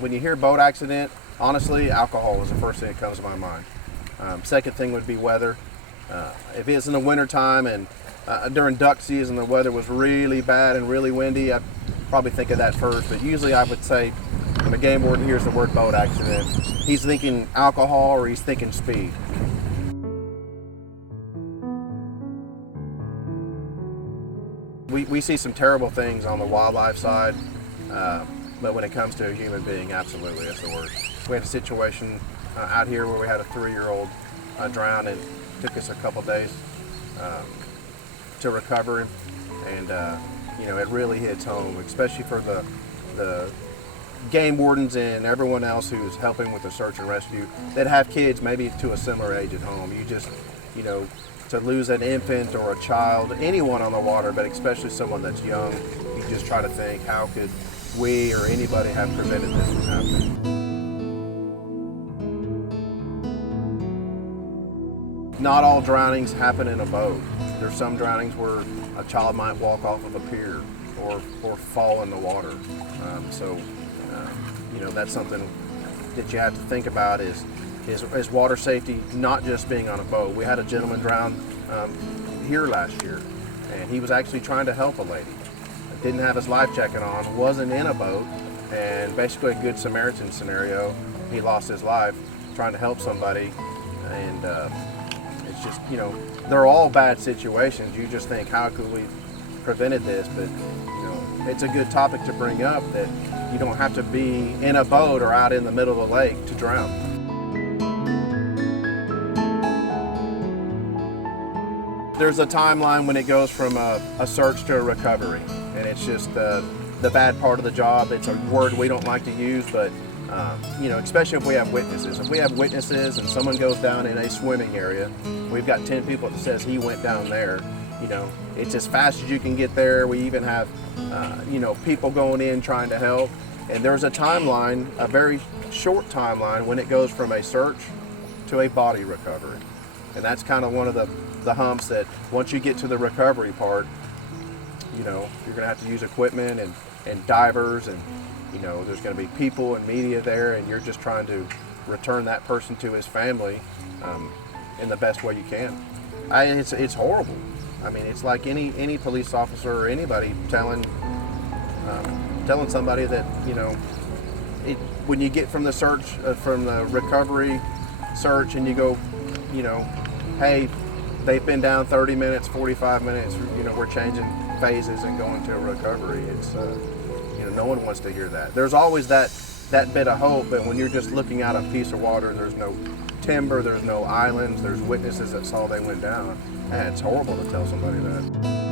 When you hear boat accident, honestly, alcohol is the first thing that comes to my mind. Second thing would be weather. If it's in the wintertime and during duck season the weather was really bad and really windy, I'd probably think of that first. But usually I would say when a game warden hears the word boat accident, he's thinking alcohol or he's thinking speed. We see some terrible things on the wildlife side, but when it comes to a human being, absolutely, it's the worst. We had a situation out here where we had a 3-year-old drown, and it took us a couple days to recover him, and it really hits home, especially for the game wardens and everyone else who's helping with the search and rescue that have kids maybe to a similar age at home. You just, to lose an infant or a child, anyone on the water, but especially someone that's young, you just try to think, how could we or anybody have prevented this from happening? Not all drownings happen in a boat. There's some drownings where a child might walk off of a pier or fall in the water. That's something that you have to think about is water safety, not just being on a boat. We had a gentleman drown here last year, and he was actually trying to help a lady. Didn't have his life jacket on, wasn't in a boat, and basically a good Samaritan scenario. He lost his life trying to help somebody, and it's just, they're all bad situations. You just think, how could we prevented this? But it's a good topic to bring up, that you don't have to be in a boat or out in the middle of the lake to drown. There's a timeline when it goes from a search to a recovery, and it's just the bad part of the job. It's a word we don't like to use, but especially if we have witnesses. If we have witnesses and someone goes down in a swimming area, we've got 10 people that says he went down there. It's as fast as you can get there. We even have, people going in trying to help. And there's a timeline, a very short timeline, when it goes from a search to a body recovery. And that's kind of one of the humps that once you get to the recovery part, you're going to have to use equipment and divers, and there's going to be people and media there, and you're just trying to return that person to his family in the best way you can. It's horrible. I mean, it's like any police officer or anybody telling somebody that when you get from the search, from the recovery search, and you go, hey, they've been down 30 minutes, 45 minutes, we're changing phases and going to a recovery. It's no one wants to hear that. There's always that bit of hope, but when you're just looking at a piece of water, there's no timber, there's no islands, there's witnesses that saw they went down, and it's horrible to tell somebody that.